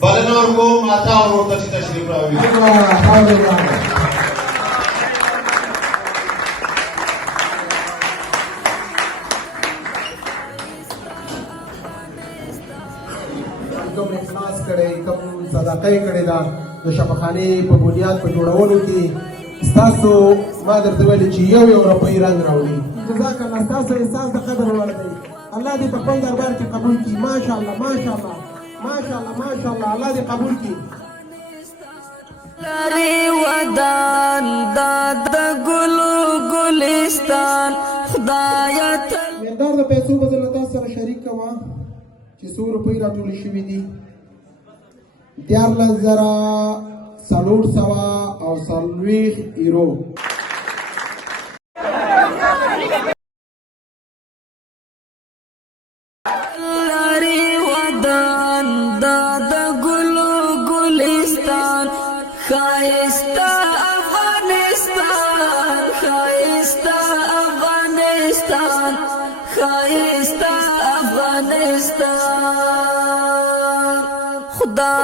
بلنور کو ماتا اور تشریف راوړي. کوم اخلاص کړی کوم صدقه یې کړې ده د شفاخانې په بنیاد په جوړولو کې ستاسو ما درته ویلې چې یو روپۍ رنګ راوړي. جزاک الله، ستاسو احساس د قدر وړ دی. الله دې په خپل دربار کې قبول کړي. ماشاءالله ماشاءالله ماشاءالله ماشاءالله، الله دې قبول کړي. لاري ودان د ګلو ګلستان خدایا مقدار د پیسو به زه له تاسو سره شریک کوم چې څو روپۍ راټولې شوي دي. 14,440 یورو. لاري ودان د ګلو ګلستان خایستا افغانستان خایستا افغانستان خایستا افغانستان خدا